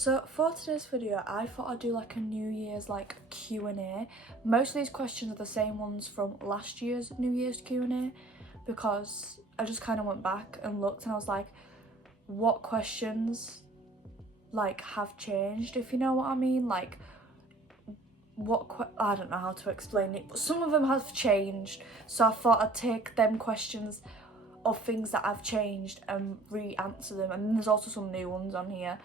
So for today's video, I thought I'd do like a New Year's like Q&A. Most of these questions are the same ones from last year's New Year's Q&A because I just kind of went back and looked and I was like, what questions like have changed, if you know what I mean? Like I don't know how to explain it, but some of them have changed, so I thought I'd take them questions of things that I've changed and re-answer them. And then there's also some new ones on here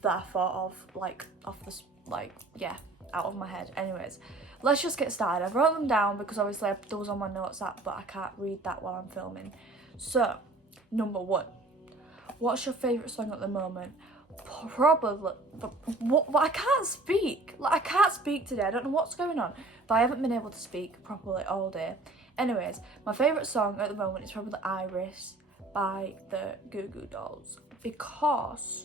that I thought of like off this, like, yeah, out of my head. Anyways, let's just get started. I've wrote them down because obviously there was on my notes app, but I can't read that while I'm filming. So number 1, what's your favourite song at the moment? Probably, what I can't speak. Like, I can't speak today. I don't know what's going on, but I haven't been able to speak properly all day. Anyways, my favourite song at the moment is probably Iris by the Goo Goo Dolls because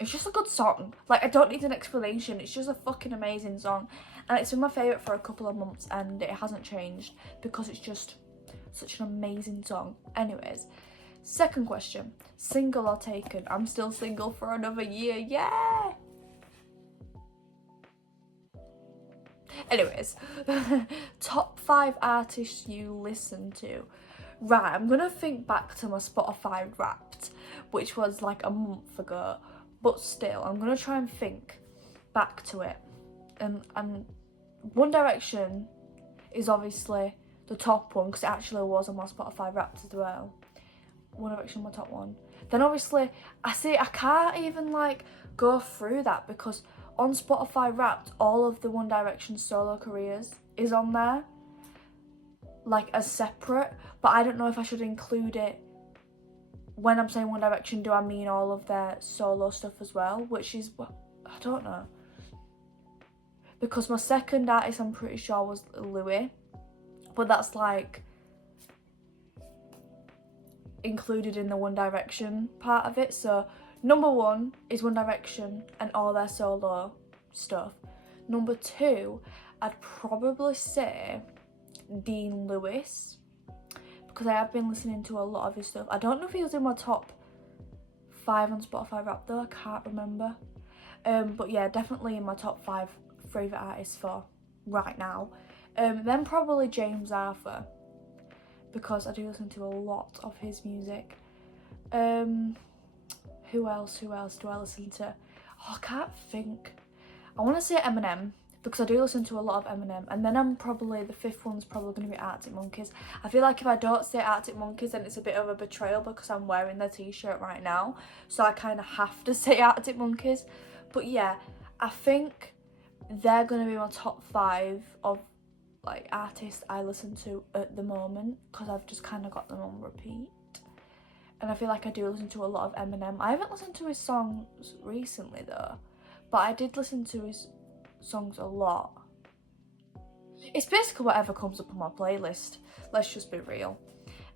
it's just a good song. Like, I don't need an explanation. It's just a fucking amazing song, and it's been my favourite for a couple of months and it hasn't changed because it's just such an amazing song. Anyways, second question, single or taken? I'm still single for another year, yeah! Anyways, top 5 artists you listen to. Right, I'm gonna think back to my Spotify Wrapped, which was like a month ago, but still, I'm gonna try and think back to it. And One Direction is obviously the top one because it actually was on my Spotify Wrapped as well. One Direction, my top one. Then obviously, I can't even like go through that because on Spotify Wrapped, all of the One Direction solo careers is on there, like as separate, but I don't know if I should include it. When I'm saying One Direction, do I mean all of their solo stuff as well? Which is, I don't know. Because my second artist, I'm pretty sure, was Louis, but that's like included in the One Direction part of it. So number 1 is One Direction and all their solo stuff. Number 2, I'd probably say Dean Lewis because I have been listening to a lot of his stuff. I don't know if he was in my top 5 on Spotify Wrapped though, I can't remember. But yeah, definitely in my top 5 favourite artists for right now. Then probably James Arthur because I do listen to a lot of his music. Who else do I listen to? Oh, I can't think. I want to say Eminem because I do listen to a lot of Eminem. And then the 5th one's probably going to be Arctic Monkeys. I feel like if I don't say Arctic Monkeys, then it's a bit of a betrayal because I'm wearing their t-shirt right now. So I kind of have to say Arctic Monkeys. But yeah, I think they're going to be my top 5 of like artists I listen to at the moment because I've just kind of got them on repeat. And I feel like I do listen to a lot of Eminem. I haven't listened to his songs recently though, but I did listen to his songs a lot. It's basically whatever comes up on my playlist, let's just be real.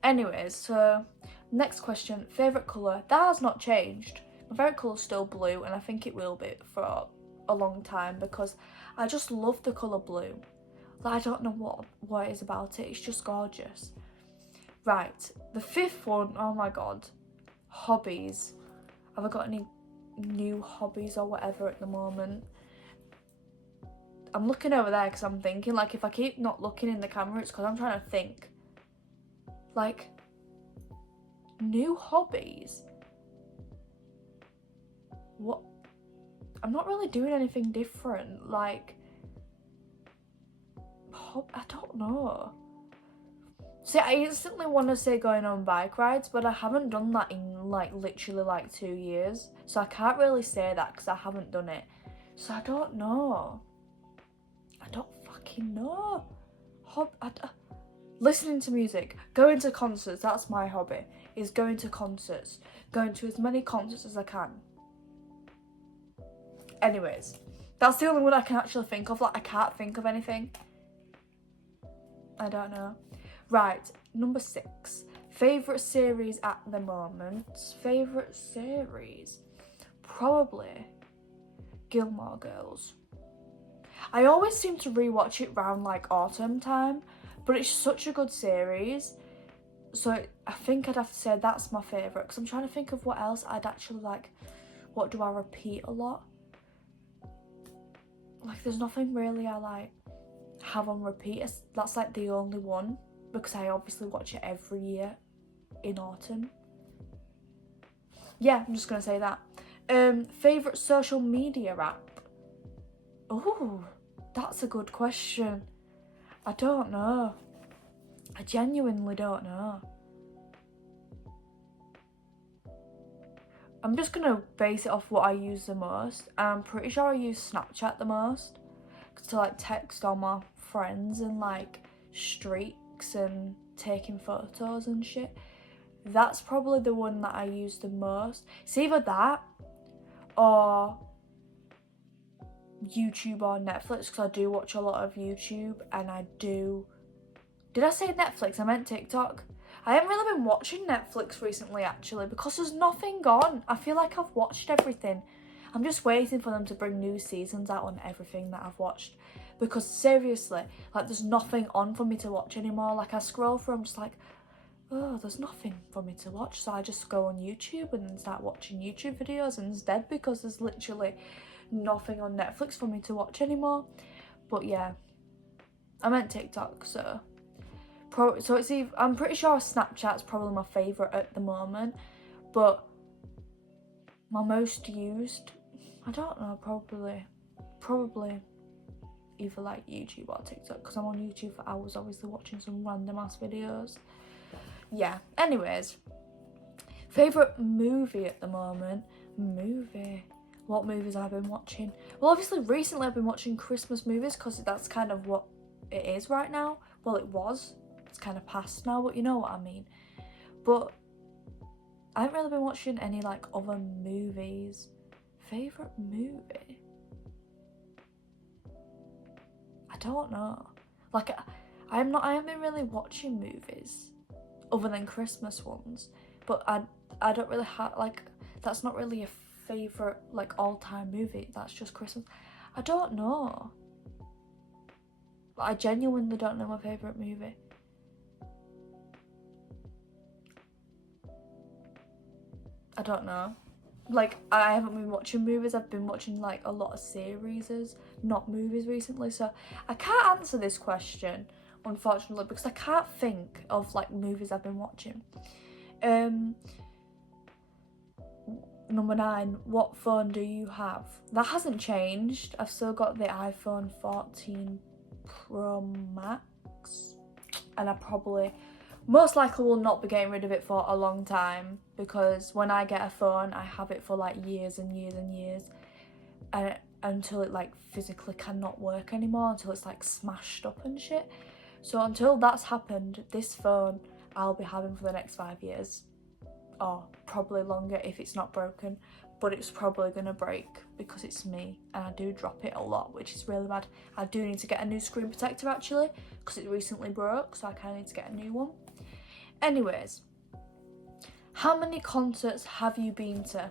Anyways, so next question, favourite colour. That has not changed. My favourite colour is still blue, and I think it will be for a long time because I just love the colour blue. Like, I don't know what it is about it, it's just gorgeous. Right, the 5th one, oh my god, hobbies. Have I got any new hobbies or whatever at the moment? I'm looking over there because I'm thinking, like, if I keep not looking in the camera, it's because I'm trying to think. Like, new hobbies? What? I'm not really doing anything different, like, I don't know. See, I instantly want to say going on bike rides, but I haven't done that in like literally like 2 years. So I can't really say that because I haven't done it. So I don't know. I don't fucking know. Listening to music, going to concerts, that's my hobby, is going to concerts. Going to as many concerts as I can. Anyways, that's the only one I can actually think of. Like, I can't think of anything. I don't know. Right, number 6. Favourite series at the moment. Favourite series? Probably Gilmore Girls. I always seem to rewatch it round like autumn time, but it's such a good series. So I think I'd have to say that's my favourite because I'm trying to think of what else I'd actually like. What do I repeat a lot? like there's nothing really I like have on repeat. That's like the only one, because I obviously watch it every year in autumn. Yeah, I'm just gonna say that. Favourite social media app? Oh, that's a good question. I don't know. I genuinely don't know. I'm just gonna base it off what I use the most, and I'm pretty sure I use Snapchat the most to like text all my friends and like streaks and taking photos and shit. That's probably the one that I use the most. It's either that or YouTube or Netflix, because I do watch a lot of YouTube, and I do... Did I say Netflix? I meant TikTok. I haven't really been watching Netflix recently, actually, because there's nothing on. I feel like I've watched everything. I'm just waiting for them to bring new seasons out on everything that I've watched. Because seriously, like there's nothing on for me to watch anymore. Like I scroll through, I'm just like, oh, there's nothing for me to watch. So I just go on YouTube and then start watching YouTube videos instead, because there's literally nothing on Netflix for me to watch anymore. But yeah, I meant TikTok, so it's either, I'm pretty sure Snapchat's probably my favourite at the moment, but my most used, I don't know, probably either like YouTube or TikTok, because I'm on YouTube for hours obviously watching some random ass videos. Yeah, anyways, favourite movie at the moment? What movies have I been watching? Well, obviously recently I've been watching Christmas movies, because that's kind of what it is right now. Well, it was. It's kind of past now, but you know what I mean. But I haven't really been watching any like other movies. Favourite movie? I don't know. Like I haven't been really watching movies other than Christmas ones. But I don't really have, like, that's not really a favourite like all-time movie. That's just Christmas. I don't know. I genuinely don't know my favourite movie. I don't know. Like, I haven't been watching movies. I've been watching like a lot of series, not movies recently. So I can't answer this question, unfortunately, because I can't think of like movies I've been watching. Number 9, what phone do you have? That hasn't changed. I've still got the iPhone 14 Pro Max, and I probably most likely will not be getting rid of it for a long time, because when I get a phone I have it for like years and years and years, and until it like physically cannot work anymore, until it's like smashed up and shit. So until that's happened, this phone I'll be having for the next 5 years, or probably longer if it's not broken. But it's probably gonna break because it's me, and I do drop it a lot, which is really bad. I do need to get a new screen protector actually, because it recently broke, so I kind of need to get a new one. Anyways, how many concerts have you been to?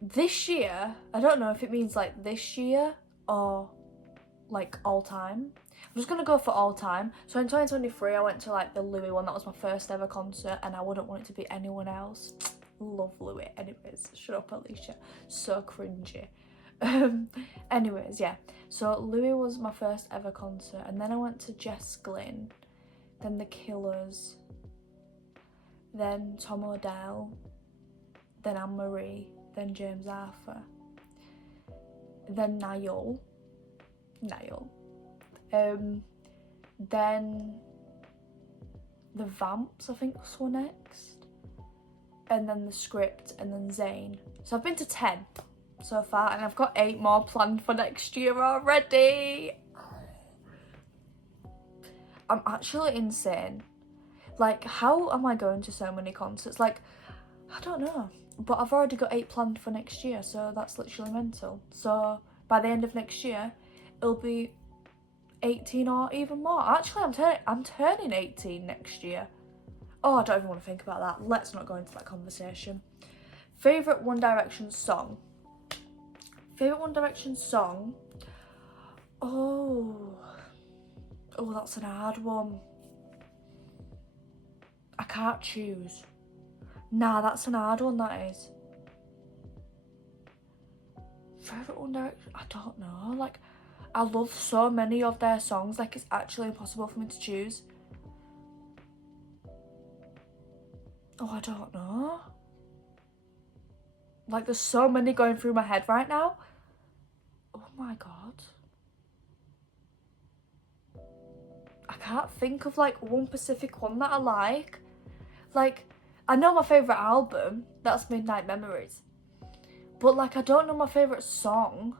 This year, I don't know if it means like this year or like all time. I'm just gonna go for all time. So in 2023 I went to like the Louis one. That was my first ever concert, and I wouldn't want it to be anyone else. Love Louis. Anyways, shut up Alicia, so cringy. Anyways, yeah, so Louis was my first ever concert, and then I went to Jess Glynn, then The Killers, then Tom Odell, then Anne-Marie, then James Arthur, then Niall, then the Vamps I think was next, and then The Script, and then Zayn. So I've been to 10 so far, and I've got 8 more planned for next year already. I'm actually insane. Like, how am I going to so many concerts? Like, I don't know, but I've already got 8 planned for next year, so that's literally mental. So by the end of next year it'll be 18 or even more. Actually, I'm turning 18 next year. Oh, I don't even want to think about that. Let's not go into that conversation. Favourite One Direction song? Favourite One Direction song? Oh, that's an hard one. I can't choose. Nah, that's an hard one, that is. favourite One Direction? I don't know. Like, I love so many of their songs. Like, it's actually impossible for me to choose. Oh, I don't know. Like, there's so many going through my head right now. Oh my god. I can't think of like one specific one that I like. Like, I know my favourite album, that's Midnight Memories. But like, I don't know my favourite song.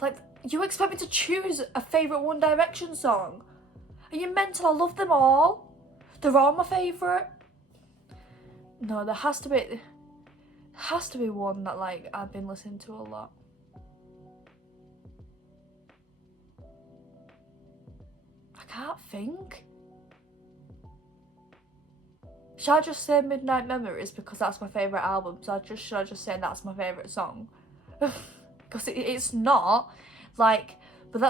Like, you expect me to choose a favourite One Direction song? Are you mental? I love them all. They're all my favourite. No, there has to be one that like I've been listening to a lot. I can't think. Should I just say Midnight Memories because that's my favourite album? Should I just say that's my favourite song? Because it's not. Like, but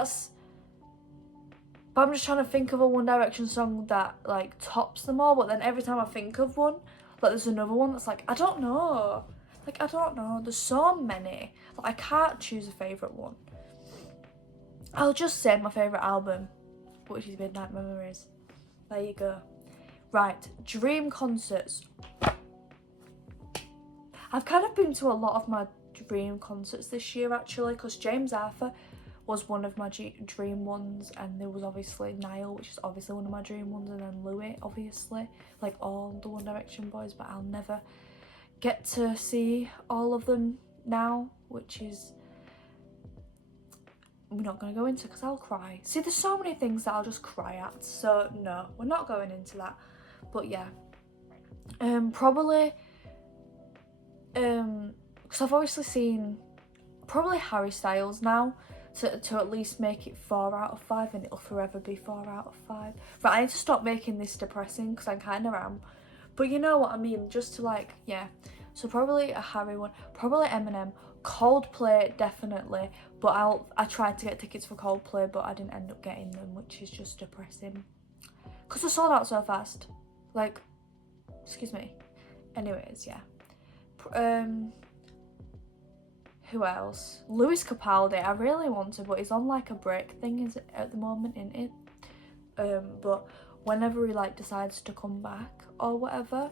I'm just trying to think of a One Direction song that like tops them all, but then every time I think of one, like there's another one that's like, I don't know. Like, I don't know. There's so many. Like, I can't choose a favourite one. I'll just say my favourite album, which is Midnight Memories. There you go. Right, dream concerts. I've kind of been to a lot of my dream concerts this year actually, because James Arthur was one of my dream ones, and there was obviously Niall, which is obviously one of my dream ones, and then Louis, obviously, like all the One Direction boys, but I'll never get to see all of them now, which is we're not going to go into because I'll cry. See, there's so many things that I'll just cry at, so no, we're not going into that. But yeah, probably because I've obviously seen probably Harry Styles now to at least make it 4 out of 5, and it'll forever be 4 out of 5. But I need to stop making this depressing because I kind of am. But you know what I mean, just to like, yeah. So probably a Harry one, probably Eminem, Coldplay definitely. But I tried to get tickets for Coldplay, but I didn't end up getting them, which is just depressing. Because they sold out so fast. Like, excuse me. Anyways, yeah. Who else? Lewis Capaldi, I really want to, but he's on like a break thing at the moment, isn't it? But whenever he like decides to come back or whatever,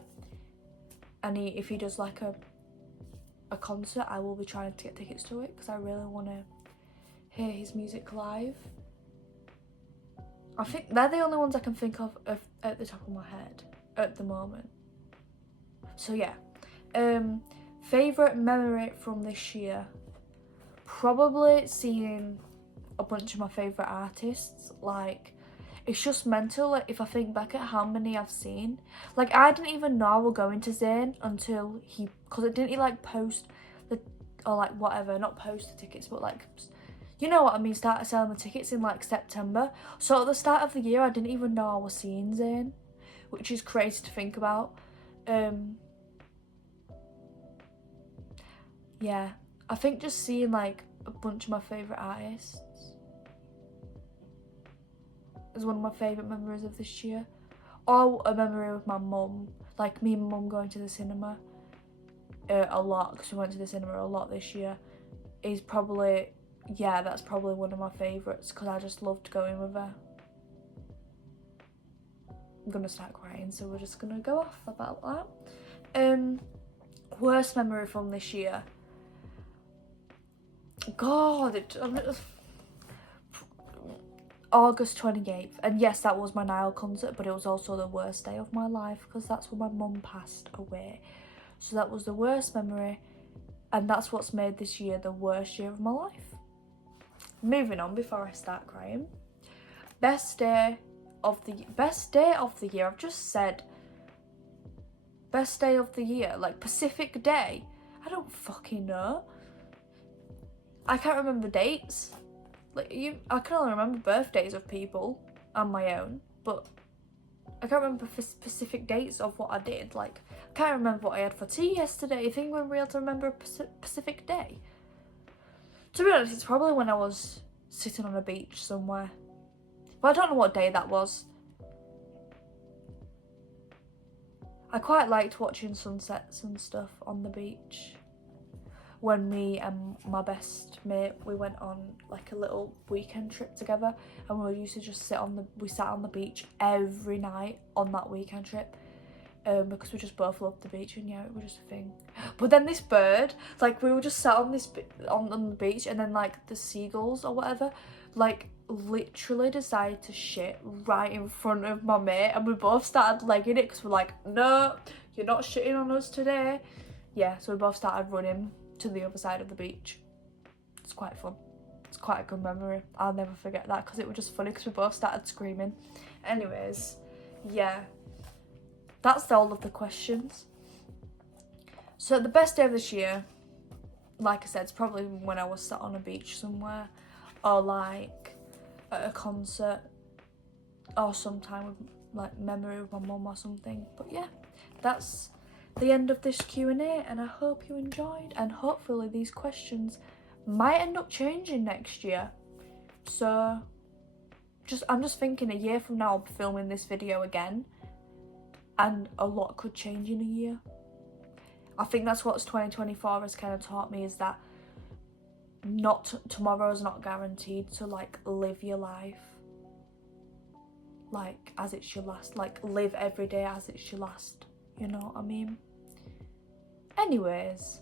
and if he does like a concert, I will be trying to get tickets to it because I really want to hear his music live. I think they're the only ones I can think of at the top of my head at the moment. So yeah, favourite memory from this year, probably seeing a bunch of my favourite artists. Like, it's just mental, like, if I think back at how many I've seen. Like, I didn't even know I was going to Zayn until because didn't he like post or like whatever, not post the tickets, but like, you know what I mean, started selling the tickets in like September. So at the start of the year I didn't even know I was seeing Zayn, which is crazy to think about. Yeah, I think just seeing like a bunch of my favourite artists is one of my favourite memories of this year. Or a memory with my mum, like me and mum going to the cinema a lot, because we went to the cinema a lot this year, is probably, yeah, that's probably one of my favourites because I just loved going with her. I'm gonna start crying, so we're just gonna go off about that. Worst memory from this year. God, August 28th, and yes, that was my Niall concert, but it was also the worst day of my life because that's when my mum passed away. So that was the worst memory, and that's what's made this year the worst year of my life. Moving on before I start crying. Best day of the year. I've just said best day of the year, like Pacific Day. I don't fucking know. I can't remember dates. Like I can only remember birthdays of people and my own, but I can't remember specific dates of what I did. Like, I can't remember what I had for tea yesterday. You think we'll be able to remember a Pacific Day? To be honest, it's probably when I was sitting on a beach somewhere. But I don't know what day that was. I quite liked watching sunsets and stuff on the beach. when me and my best mate, we went on like a little weekend trip together, and we used to just sat on the beach every night on that weekend trip, because we just both loved the beach, and yeah, it was just a thing. But then this bird, like, we were just sat on on the beach, and then like the seagulls or whatever, like, literally decided to shit right in front of my mate, and we both started legging it because we're like, no, you're not shitting on us today. Yeah, so we both started running to the other side of the beach. It's quite fun. It's quite a good memory. I'll never forget that because it was just funny because we both started screaming. Anyways, yeah, that's all of the questions. So the best day of this year, like I said, it's probably when I was sat on a beach somewhere, or like at a concert, or sometime with like memory with my mum or something. But yeah, that's the end of this Q&A, and I hope you enjoyed, and hopefully these questions might end up changing next year. So I'm just thinking a year from now I'll be filming this video again, and a lot could change in a year. I think that's what 2024 has kind of taught me, is that tomorrow's not guaranteed, so like live your life like as it's your last, like live every day as it's your last, you know what I mean? Anyways,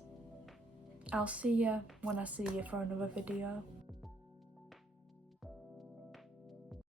I'll see you when I see you for another video.